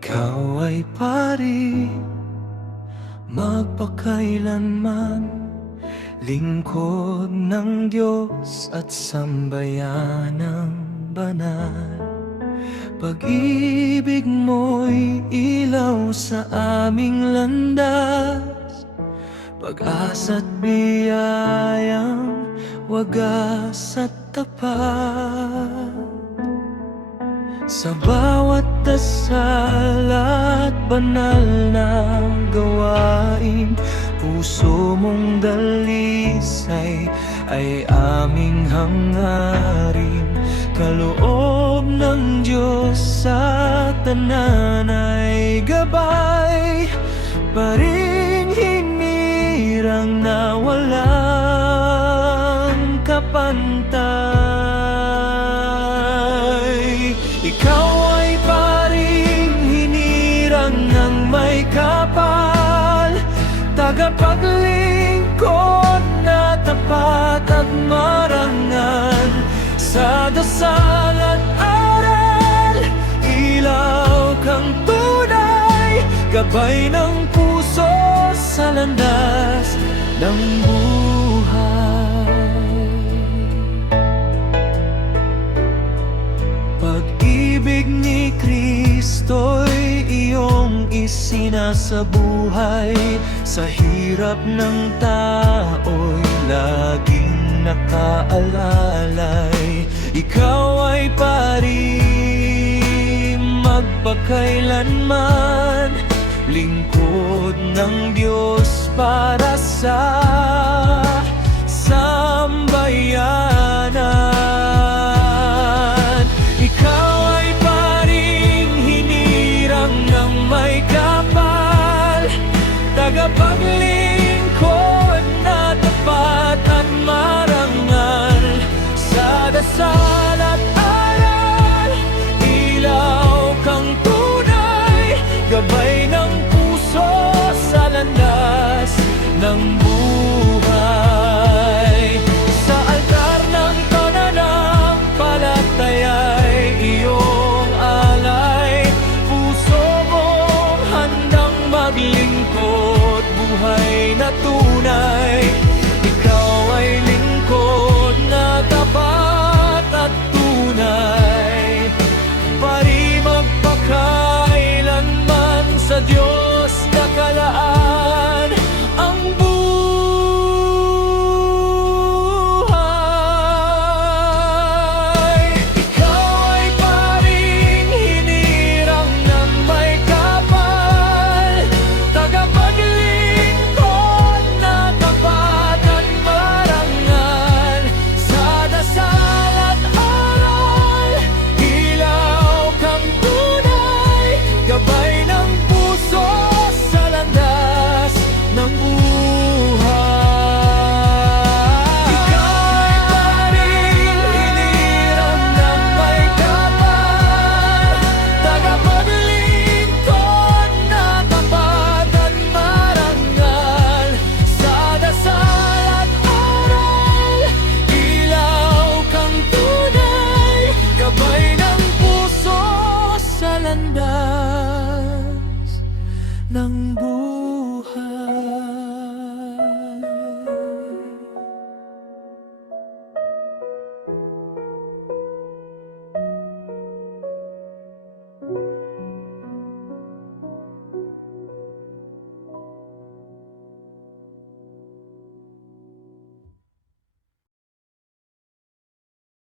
Ikaw ay pari, magpakailanman, lingkod ng Diyos at sambayanang banal. Pag-ibig mo'y ilaw sa aming landas, pag-asa't biyayang wagas at tapat. Sa bawat dasal at banal na gawain, puso mong dalisay ay aming hangarin. Kaloob ng Diyos sa tanan ay gabay, paring hinirang na walang kapantay. Ikaw ay paring hinirang ng may kapal, tagapaglingkod na tapat at marangal. Sa dasal at aral, ilaw kang tunay, gabay ng puso sa landas ng buhay. Pag-ibig ni Kristo'y iyong isinasabuhay, sa hirap ng tao'y laging nakaalalay. Ikaw ay pari, magpakailanman, lingkod ng Diyos para sa sambayanan. Ikaw ay paring hinirang ng may kapal, tagapaglingkod na tapat at marangal. Sa dasal at aral, ilaw kang tunay, gabay ng puso sa landas ng buhay. Sa altar ng pananampalataya'y iyong alay, puso mong handang maglingkod, buhay na tunay. Ikaw ay lingkod na tapat at tunay, pari magpakailanman sa Diyos nakalaan ang buhay. Ikaw ay paring hinirang ng may kapal, tagapaglingkod na tapat at marangal. Sa dasal at aral, ilaw kang tunay, gabay ng puso sa landas ng buhay. Ikaw ay paring hinirang ng may kapal, tagapaglingkod na tapat at marangal. Sa dasal at aral, ilaw kang tunay, gabay ng puso sa landas ng buhay.